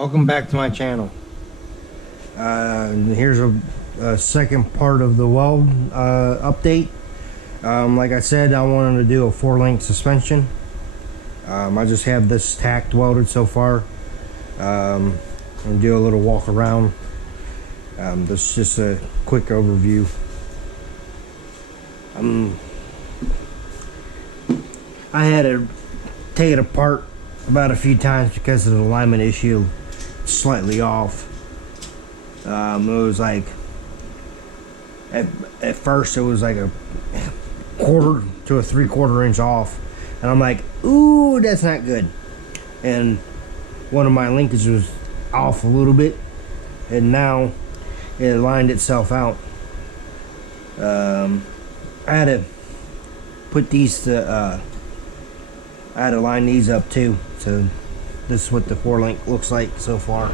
Welcome back to my channel. Here's a second part of the weld update. Like I said, I wanted to do a 4-link suspension. I just have this tacked welded so far. I'm gonna do a little walk around. This is just a quick overview. I had to take it apart about a few times because of the alignment issue, slightly off. It was like at first it was like a 1/4 to a 3/4 inch off, and I'm like, ooh, that's not good. And one of my linkages was off a little bit, and now it lined itself out. I had to put these to I had to line these up too, so this is what the 4-link looks like so far.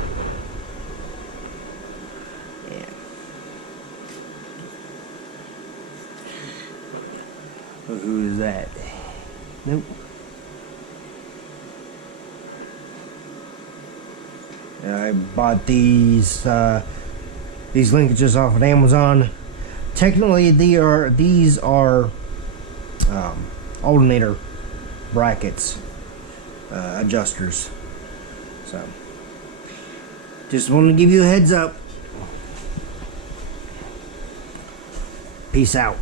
Yeah. Who is that? Nope. I bought these linkages off of Amazon. Technically, these are alternator brackets, adjusters. So, just wanted to give you a heads up. Peace out.